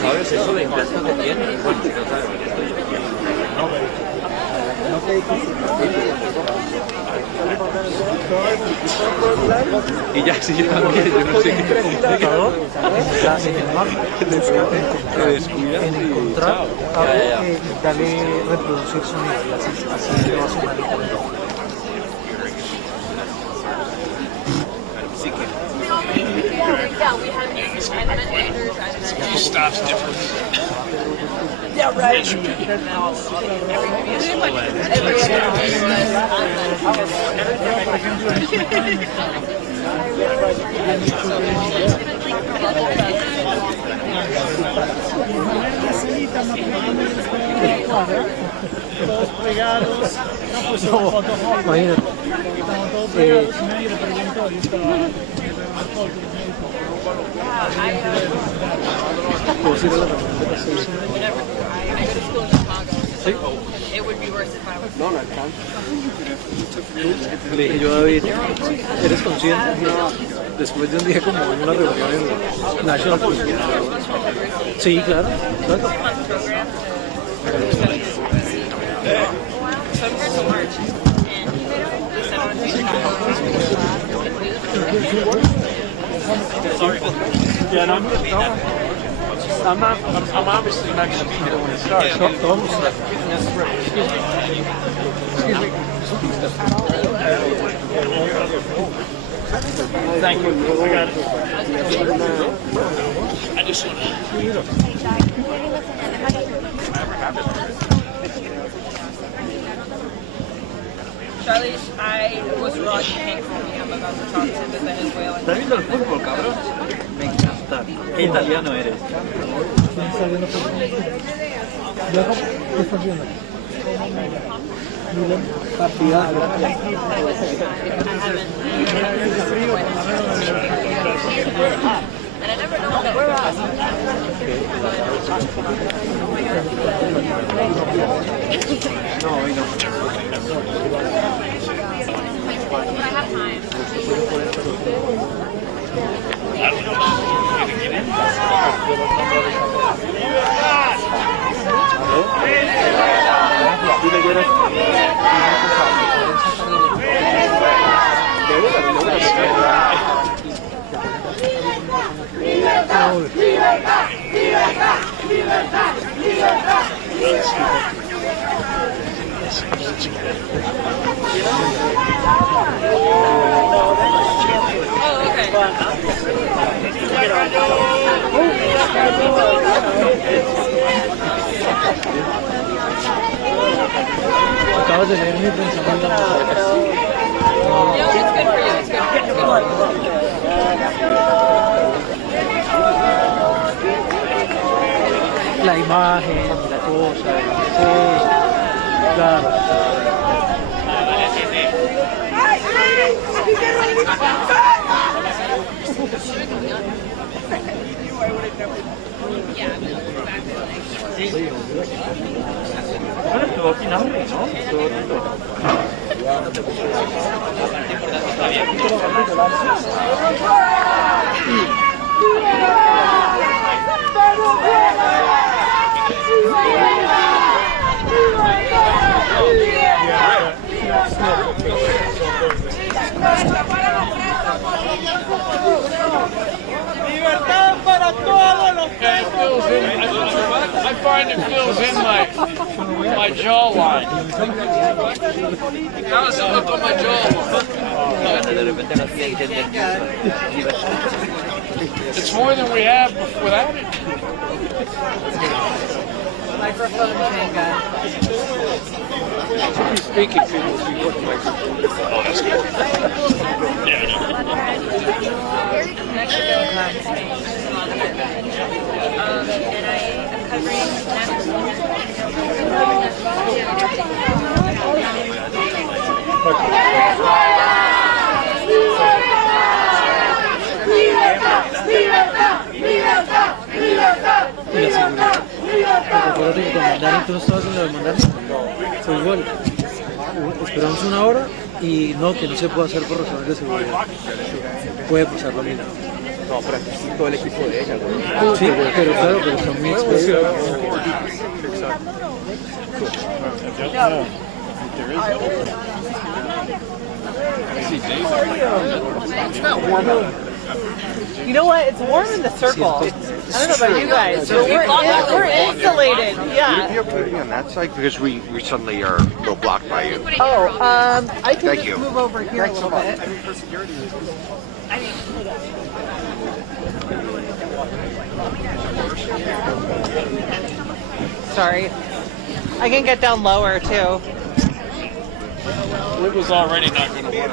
¿Sabes eso de impacto que tiene? Bueno, si no sabes, y ya, sí, yo también, yo no sé qué computador, ya en el mapa, en encontrar algo que dale reproducir sonido, y así lo va a sonar. Stuff's different. Yeah, right. Todos pegados, no pues No, fotofónicos. imagínate. Estaban todos pegados, nadie le preguntó, yo estaba en el alcohol, me dijo. Puedo decir a la reunión de las 6. ¿Sí? No, no alcanza. Le dije yo a David, ¿eres consciente? Después de un día como en una reunión en National Peace Prize. Sí, claro, claro. Yeah, no, I'm obviously not going to be here when it starts. Thank you. I got it. I just want Charlie, I was wrong. You came from me. I'm about to talk to the Venezuelan. ¿Estás viendo el fútbol, cabrón? Me encanta. ¿Qué italiano eres? ¿Qué estás viendo? Milan, partida. And I never know what we're at. No, hoy no. But I have time. Acabas de leer mi pensamiento. Yeah, it's good for you. It's good for you. La imagen, la cosa, sí, claro. Bueno, estuvo aquí, ¿no? Libertad para todos los I find it fills in my jawline. Now it's up on my jawline. De repente no hacía entender It's more than we have without it. Microphone thing, guys. Speaking people see what microphone. Oh, that's good. Mexico comes. And I am covering Y la seguridad. Recuerda que con Mandarin tú no estabas haciendo de Mandarin. Fue igual. Esperamos una hora y no, que no se puede hacer por razones de seguridad. Puede pasar lo mismo. No, pero aquí sí todo el equipo de ella, güey. Sí, pero claro, pero son mixed. You know what? It's warm in the circle. I don't know about you guys, but we're insulated. Yeah. You're putting on that side because we suddenly are a little blocked by you. Oh, I can Thank just you. move over here a little bit. Sorry. I can get down lower too. It was already not going to work.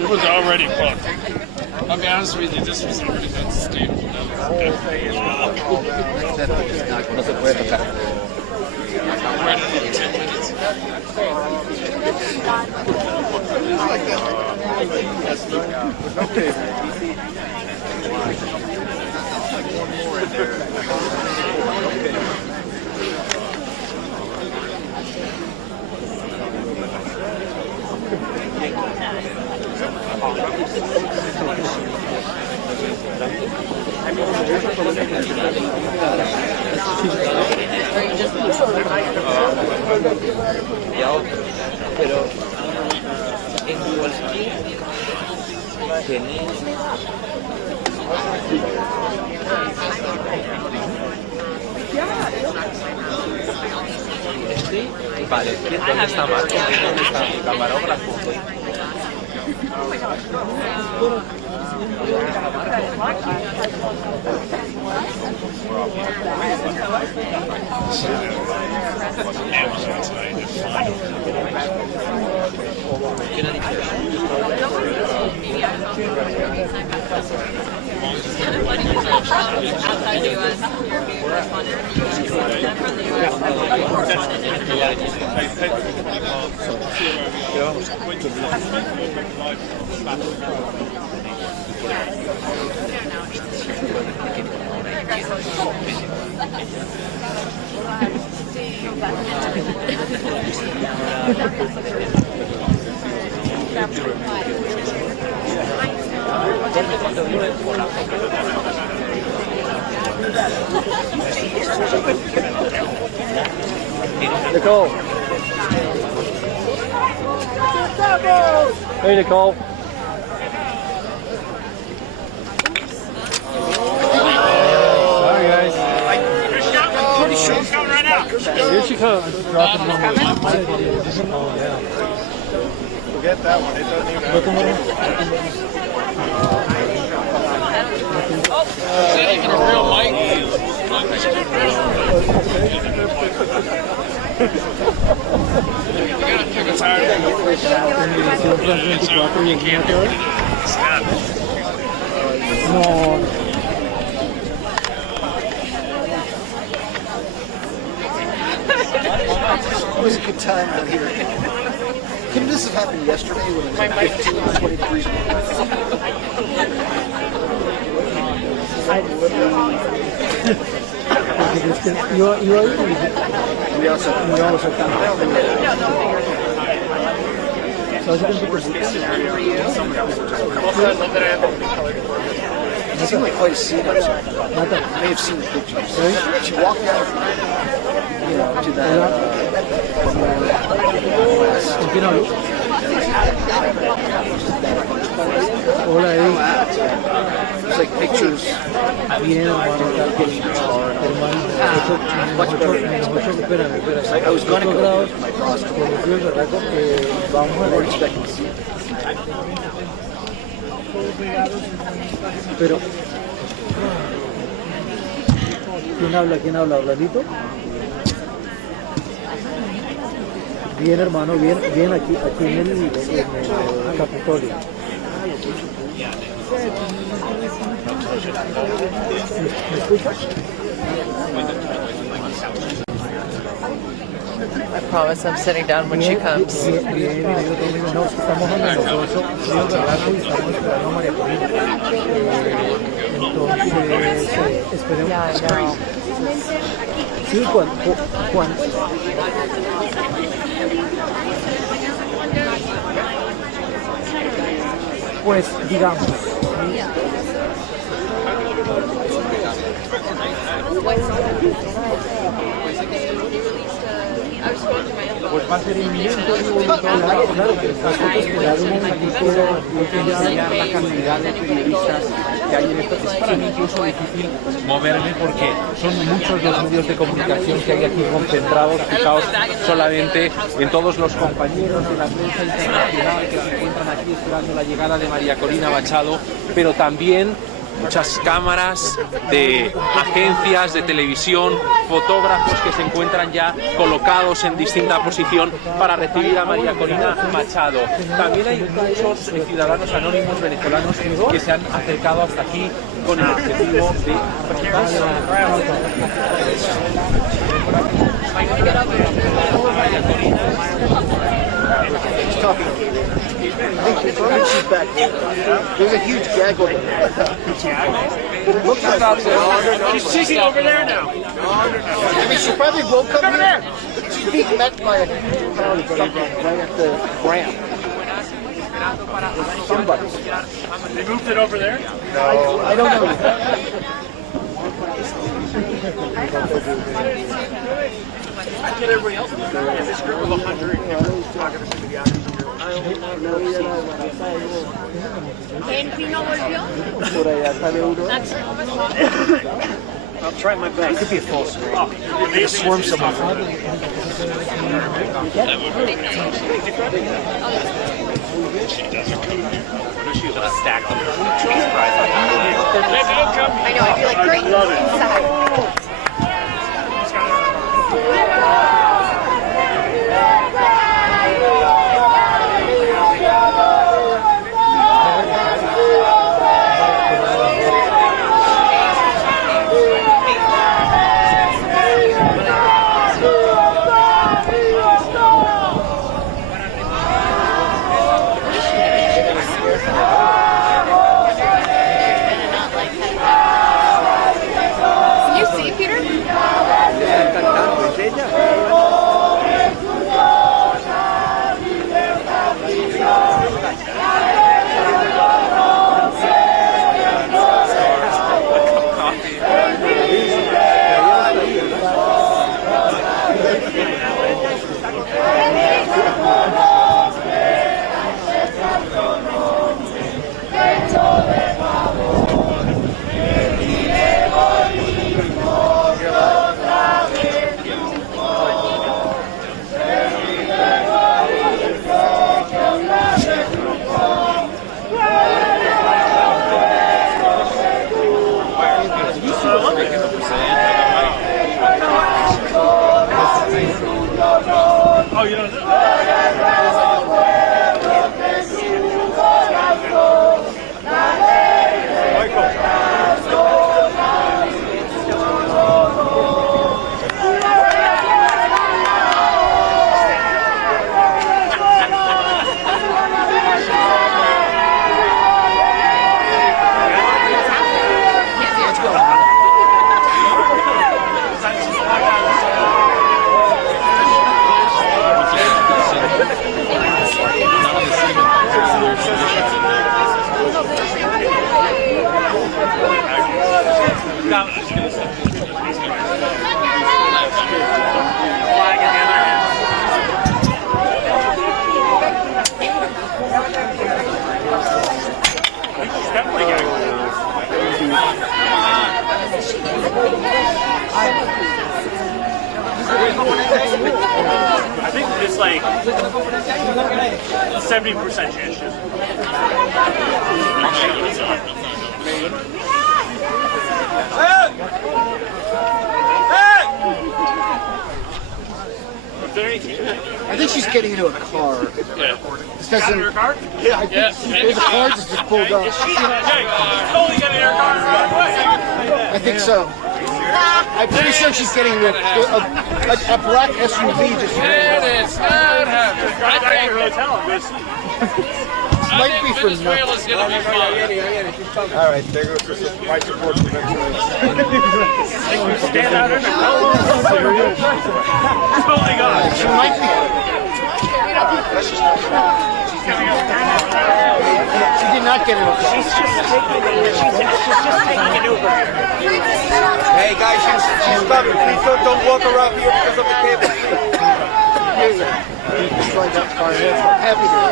It was already fucked. I'll be honest with you, this was already not sustainable. No se puede tocar. Right another 10 minutes. Pero en cualquier genérico. Vale, ¿dónde está Marco? ¿Dónde está mi camarógrafo? Outside the U.S. correspondent. I'm from the U.S. Nicole. Hey, Nicole. Sorry, guys. Pretty sure it's coming right out. Here she comes. Dropping on the oh, yeah. Forget that one. It doesn't even Is that even a real mic? You gotta pick a tire. No. It was a good time out here. Couldn't this have happened yesterday when it was like 15 or 20 degrees? We also it seemed like quite a scene outside. You may have seen the pictures. She walked out, to that. Hola, Eddie. It's like pictures. Bien, I was going to go with my boss. Vamos a expecting to see it. Pero ¿quién habla? ¿Quién habla? ¿Orlandito? Bien, hermano, bien, bien aquí en el Capitolio. ¿Me escuchas? I promise I'm sitting down when she comes. Bien, no, estamos hablando nosotros, yo Berlaco y estamos esperando a Maria Corina. Entonces, esperemos. Sí, cuando. Pues, digamos, Pues va a ser inminente. Claro, que está esperar un momentito La cantidad de periodistas que hay en esto es para mí incluso difícil moverme porque son muchos los medios de comunicación que hay aquí concentrados. Fijaos solamente en todos los compañeros de la prensa internacional que se encuentran aquí esperando la llegada de Maria Corina Machado, pero también muchas cámaras de agencias de televisión, fotógrafos que se encuentran ya colocados en distinta posición para recibir a Maria Corina Machado. También hay muchos ciudadanos anónimos venezolanos que se han acercado hasta aquí con el objetivo de preguntarle a Maria Corina. There's a huge gag over there. Looks like She's sitting over there now. I mean, she probably will come here. She's being met by a huge crowd of somebody right at the ramp. Somebody. They moved it over there? I don't know. Get everybody else in this group of 100. I'll try my best. It could be a false screen. Swarm someone. She would have stacked them for the Peace Prize. I know, I'd be like, great, inside. Oh, you don't know? I think it's like 70% chance. I think she's getting into a car. Yeah. This doesn't. Her car? Yeah, I think there's a car just pulled up. Totally getting her car. I think so. I'm pretty sure she's getting into a black SUV just. It's not happening. Drive back to her hotel and go sleep. Might be for Venezuela's gonna be fine. All right, there goes my support for Venezuela. Stand out in the cold. Totally gone. She might be. She did not not getting okay. She's just taking it over. Hey guys, she's coming. Please don't walk around here because of the cable. He destroyed that car. I'm happy to.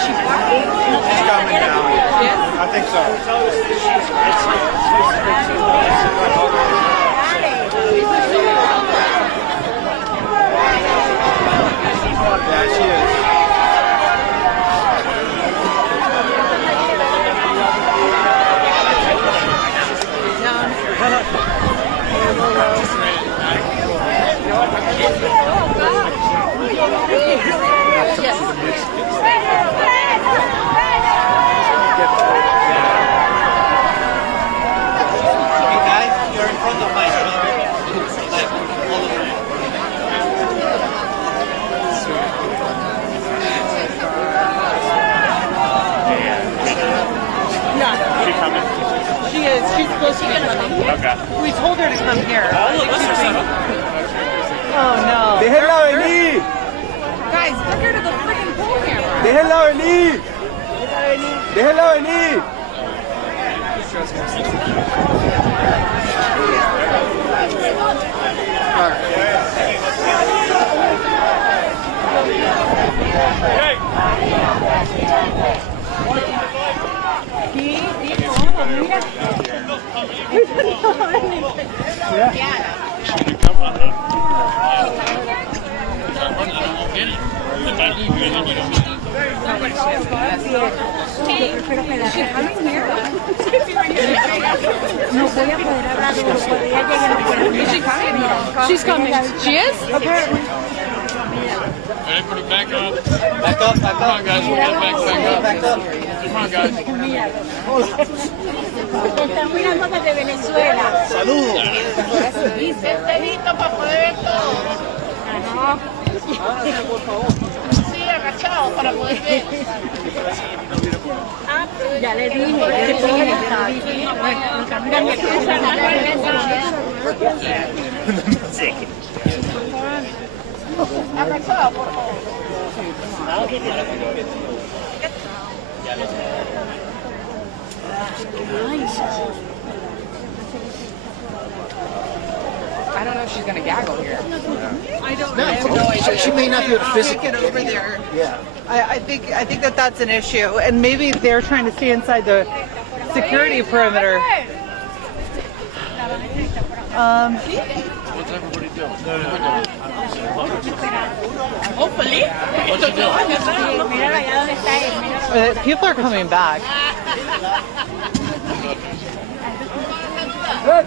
She's coming now. I think so. Yeah, she is. She's supposed to be coming. Okay. We told her to come here. Oh no. Déjenla venir. Guys, look her to the freaking pool camera. Déjenla venir. Déjenla venir. She's coming. She is? Apparently. Ready, put it back up. Back up, back Come up. on, guys, we'll get it back up. Come on, guys. Están mirando desde Venezuela. Saludos. Este listo para poder ver todo. Sí, agachado para poder ver. Ya le dije que todo está aquí. Agachado, por favor. I don't know if she's going to gaggle here. I don't know. She may not be able to physically get over there. Yeah. I think that that's an issue, and maybe they're trying to stay inside the security perimeter. What's everybody doing? Hopefully. People are coming back. Alright,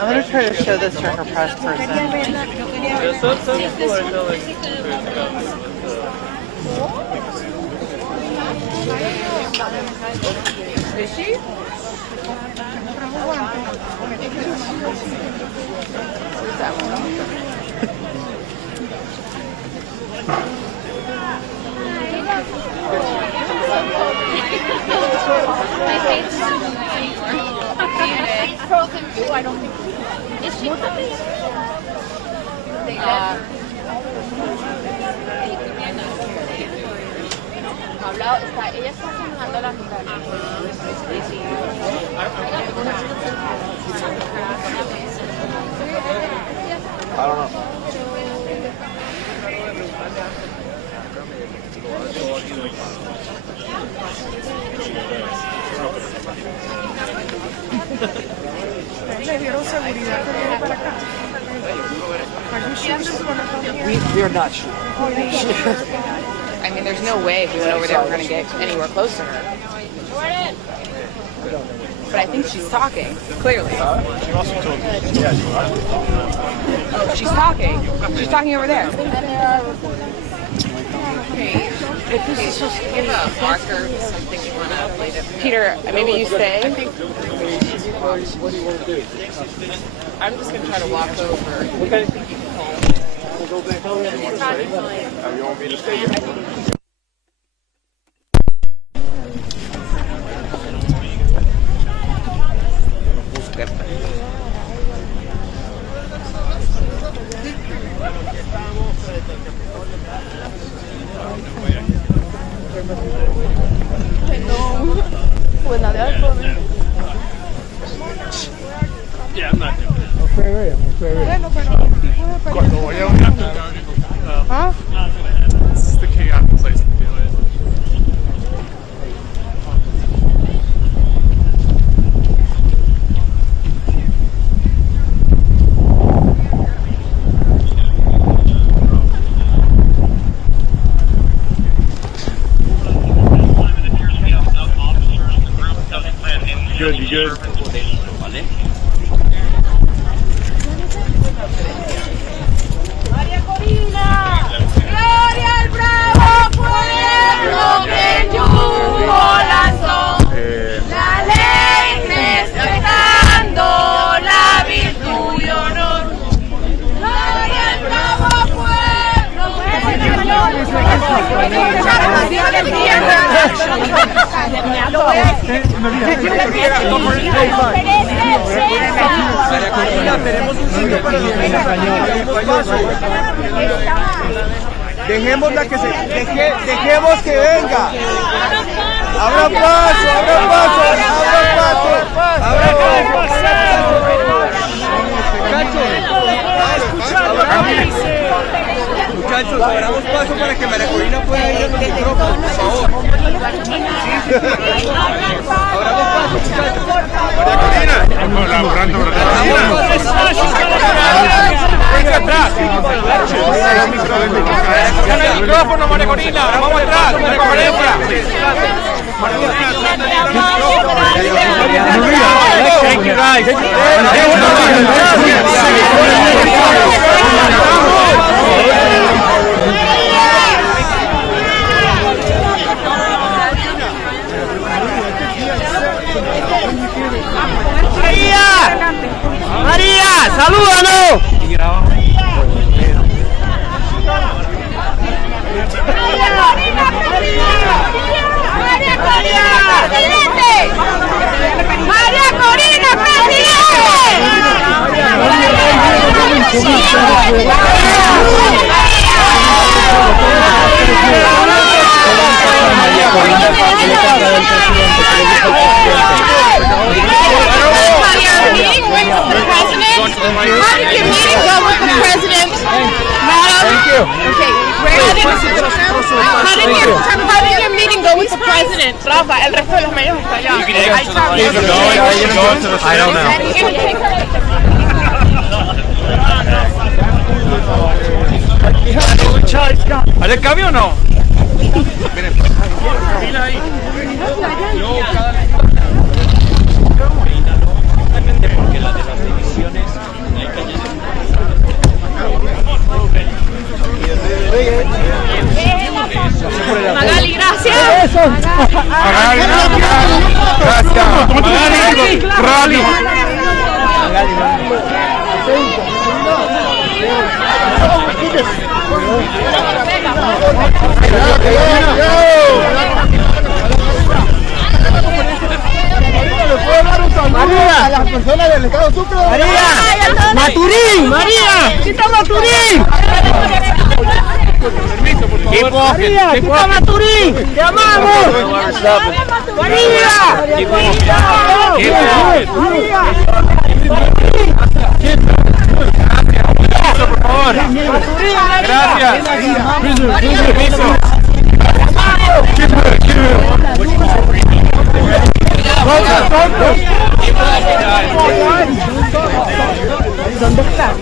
I'm gonna try to show this to her press person. Is she? Where's that one? Frozen too, I don't think. Is she coming? Ella está sonando la mitad. I don't know. Le dieron seguridad que viene para acá. We're not sure. I mean, there's no way if we went over there we're going to get anywhere close to her. But I think she's talking, clearly. She also told me. She's talking. She's talking over there. Okay. Give a marker, something you want to play to Peter, maybe you stay. I think. What do you want to do? I'm just going to try to walk over. Okay. We'll go back over there. You want me to stay here? Yeah, I'm not doing it. Bueno, pero tipo de Cuando voy a un acto, ¿Ah? this is the chaotic place to do it. Good, you good? Maria Corina, gloria al bravo pueblo que yugo lanzó, la ley respetando la virtud y honor. Gloria al bravo pueblo Tenemos un sitio para los dejemos que venga. Abra paso. Muchachos, abramos paso para que Maria Corina pueda ir a los micrófonos, por favor. Abramos paso, muchachos. Maria Corina. Venga atrás. El micrófono, Maria Corina. Vamos atrás, la conferencia. Thank you, guys. María, salúdanos. Maria Corina, How did your meeting go with the president? Rafa, el resto de los medios está allá. I don't know. ¿Haré el cambio o no? Porque la de las divisiones hay que Magali, gracias. Magali, Rally. María, a las personas del Estado Sucre. María, Maturín, María, quita Maturín. María, quita Maturín, te amamos. María, Por favor. Gracias. Permiso. ¿Dónde está?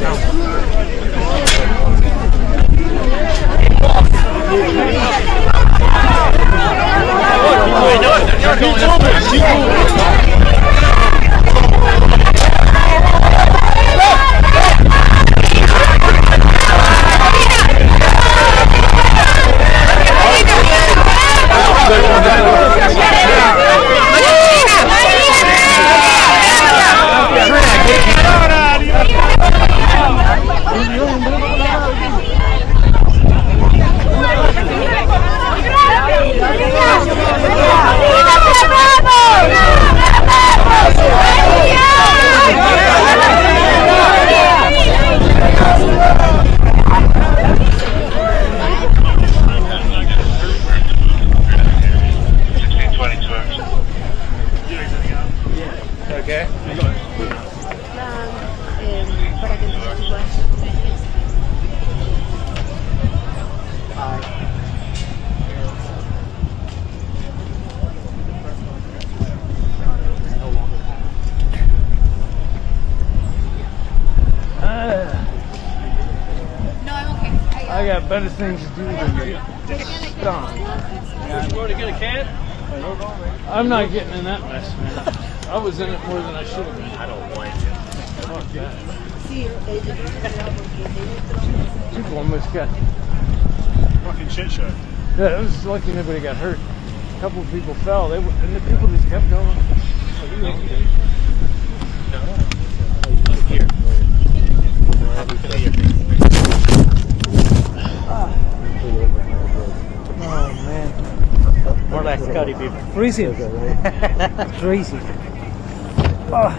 Okay. Para que entonces tú puedas. No, I'm okay. I got better things to do than to get done. You want to get a can? I'm not getting in that mess, man. I was in it more than I should have been. I don't want you. Fuck that. People almost got. Fucking shit show. Yeah, it was lucky nobody got hurt. A couple of people fell, and the people just kept going. Here. Oh man. More like Scotty people. Freezing. Crazy. Oh.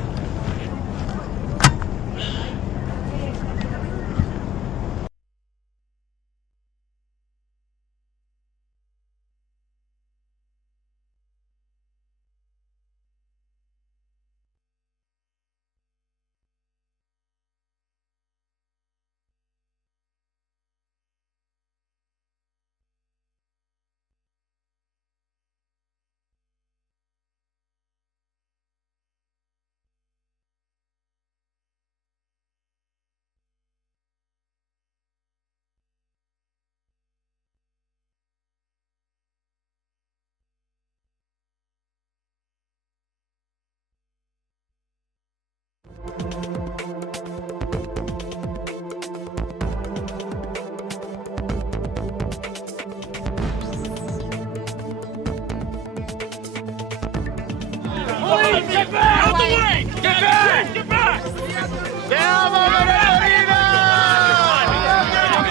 Get back! Out the way! Get back! Get back! ¡Te amo, Maria Corina!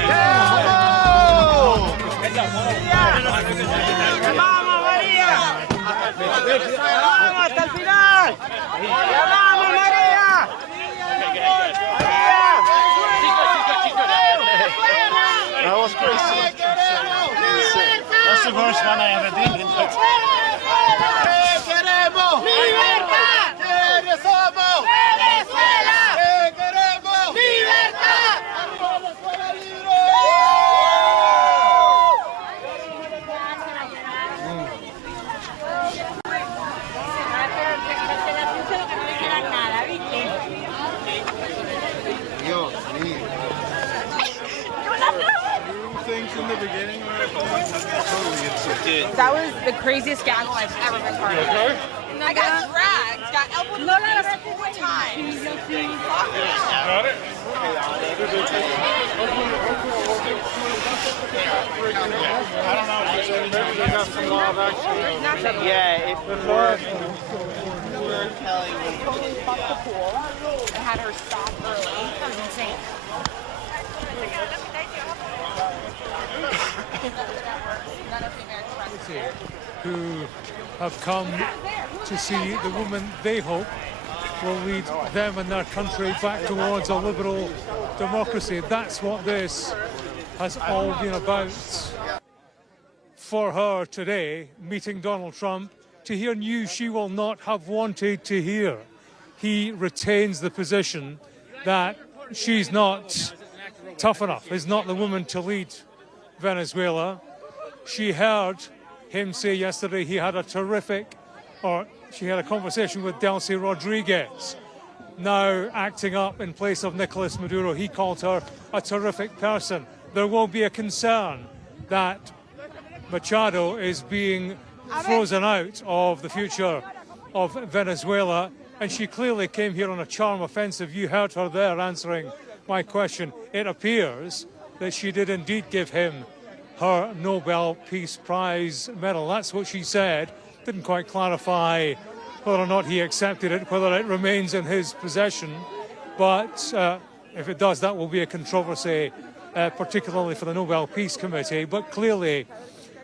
¡Te amo! ¡Vamos, María! ¡Vamos hasta el final! ¡Vamos, María! That was crazy. That's the first one I ever did. ¡Queremos! ¡Libertad! ¿Quiénes somos? ¡Venezuela! ¿Qué queremos? ¡Libertad! ¡Venezuela libre! Dios mío. Things in the beginning were totally That was the craziest gaggle I've ever been part of. I got dragged, got elbowed in the face 4 times. Got it? I don't know if there's maybe they got some law of action. Yeah, it's before. Kelly was totally fucked the pool. I had her stop early. That was insane. Who have come to see the woman they hope will lead them and their country back towards a liberal democracy. That's what this has all been about. For her today, meeting Donald Trump, to hear news she will not have wanted to hear. He retains the position that she's not tough enough, is not the woman to lead Venezuela. She heard him say yesterday he had she had a conversation with Delcy Rodriguez, now acting up in place of Nicolas Maduro. He called her a terrific person. There will be a concern that Machado is being frozen out of the future of Venezuela, and she clearly came here on a charm offensive. You heard her there answering my question. It appears that she did indeed give him her Nobel Peace Prize medal. That's what she said. Didn't quite clarify whether or not he accepted it, whether it remains in his possession. But if it does, that will be a controversy, particularly for the Nobel Peace Committee. But clearly,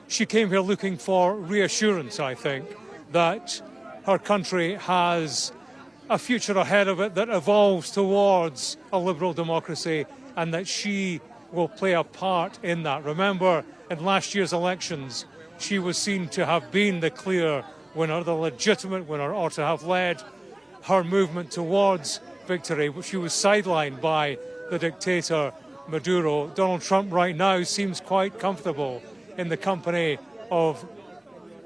she came here looking for reassurance, I think, that her country has a future ahead of it that evolves towards a liberal democracy, and that she will play a part in that. Remember, in last year's elections, she was seen to have been the clear winner, the legitimate winner, or to have led her movement towards victory. She was sidelined by the dictator Maduro. Donald Trump right now seems quite comfortable in the company of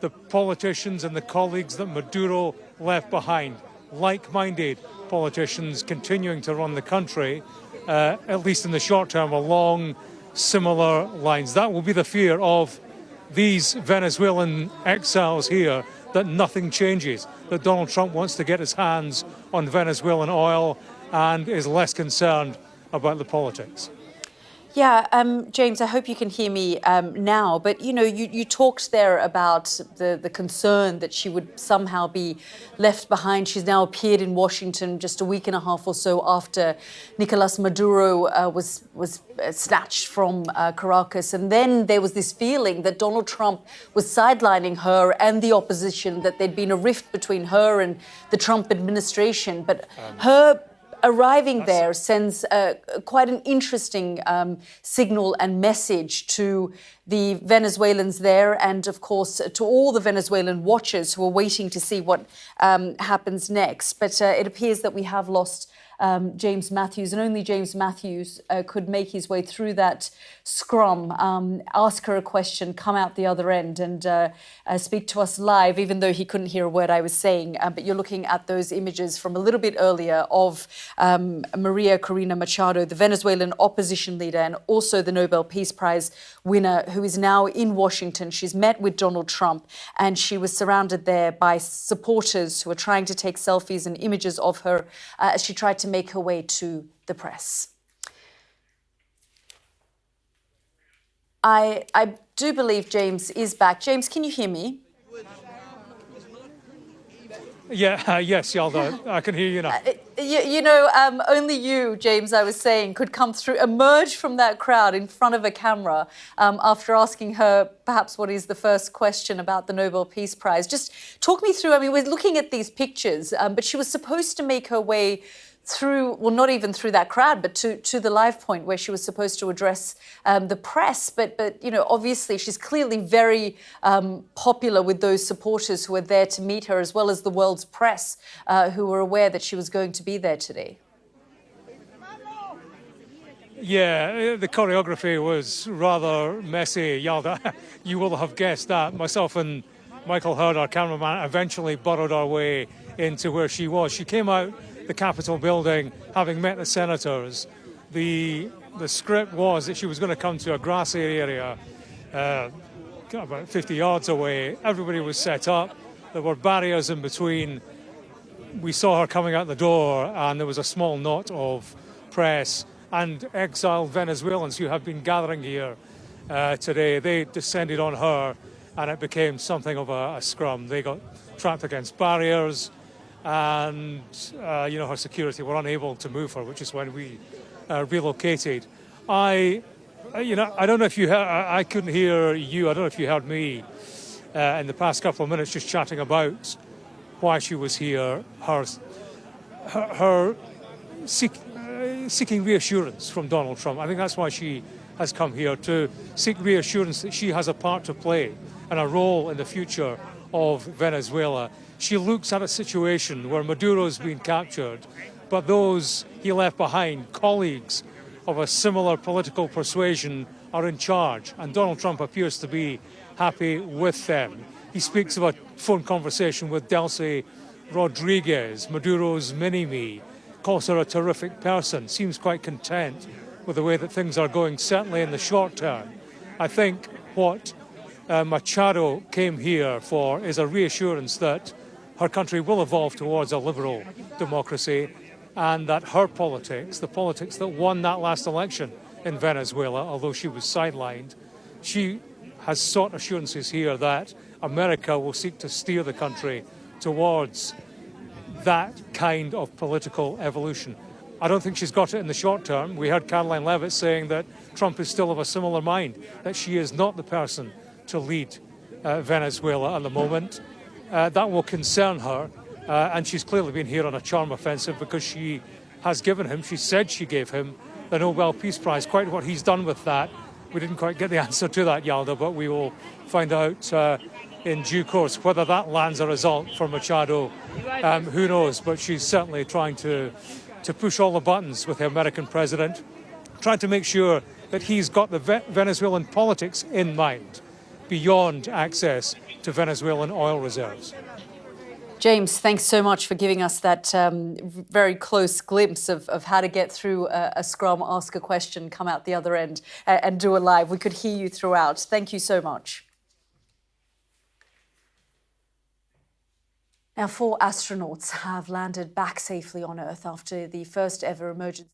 the politicians and the colleagues that Maduro left behind. Like-minded politicians continuing to run the country, at least in the short term, along similar lines. That will be the fear of these Venezuelan exiles here, that nothing changes, that Donald Trump wants to get his hands on Venezuelan oil and is less concerned about the politics. Yeah, James, I hope you can hear me now. But, you know, you talked there about the concern that she would somehow be left behind. She's now appeared in Washington just a week and a half or so after Nicolas Maduro was snatched from Caracas. And then there was this feeling that Donald Trump was sidelining her and the opposition, that there'd been a rift between her and the Trump administration. But her arriving there sends quite an interesting signal and message to the Venezuelans there, and of course to all the Venezuelan watchers who are waiting to see what happens next. But it appears that we have lost James Matthews, and only James Matthews could make his way through that scrum, ask her a question, come out the other end and speak to us live, even though he couldn't hear a word I was saying. But you're looking at those images from a little bit earlier of Maria Corina Machado, the Venezuelan opposition leader and also the Nobel Peace Prize winner, who is now in Washington. She's met with Donald Trump, and she was surrounded there by supporters who are trying to take selfies and images of her as she tried to make her way to the press. I do believe James is back. James, can you hear me? Yeah, yes, Yalda, I can hear you now. You know, only you, James, I was saying, could come through, emerge from that crowd in front of a camera after asking her perhaps what is the first question about the Nobel Peace Prize. Just talk me through, I mean, we're looking at these pictures, but she was supposed to make her way through, well, not even through that crowd, but to the live point where she was supposed to address the press. But you know, obviously she's clearly very popular with those supporters who are there to meet her, as well as the world's press who were aware that she was going to be there today. Yeah, the choreography was rather messy, Yalda. You will have guessed that. Myself and Michael Hurd, our cameraman, eventually burrowed our way into where she was. She came out the Capitol building, having met the senators. The script was that she was going to come to a grassy area about 50 yards away. Everybody was set up. There were barriers in between. We saw her coming out the door, and there was a small knot of press and exiled Venezuelans who have been gathering here today. They descended on her, and it became something of a scrum. They got trapped against barriers, and you know, her security were unable to move her, which is when we relocated. I don't know if you heard, I couldn't hear you. I don't know if you heard me in the past couple of minutes just chatting about why she was here. Her seeking reassurance from Donald Trump. I think that's why she has come here, to seek reassurance that she has a part to play and a role in the future of Venezuela. She looks at a situation where Maduro's been captured, but those he left behind, colleagues of a similar political persuasion, are in charge, and Donald Trump appears to be happy with them. He speaks of a phone conversation with Delcy Rodriguez, Maduro's mini-me, calls her a terrific person, seems quite content with the way that things are going, certainly in the short term. I think what Machado came here for is a reassurance that her country will evolve towards a liberal democracy, and that her politics, the politics that won that last election in Venezuela, although she was sidelined, she has sought assurances here that America will seek to steer the country towards that kind of political evolution. I don't think she's got it in the short term. We heard Caroline Levitt saying that Trump is still of a similar mind, that she is not the person to lead Venezuela at the moment. That will concern her, and she's clearly been here on a charm offensive because she has given him, she said she gave him, the Nobel Peace Prize. Quite what he's done with that, we didn't quite get the answer to that, Yalda, but we will find out in due course. Whether that lands a result for Machado, who knows? But she's certainly trying to push all the buttons with the American president, trying to make sure that he's got the Venezuelan politics in mind, beyond access to Venezuelan oil reserves. James, thanks so much for giving us that very close glimpse of how to get through a scrum, ask a question, come out the other end and do a live. We could hear you throughout. Thank you so much. Now, 4 astronauts have landed back safely on Earth after the first ever emergency.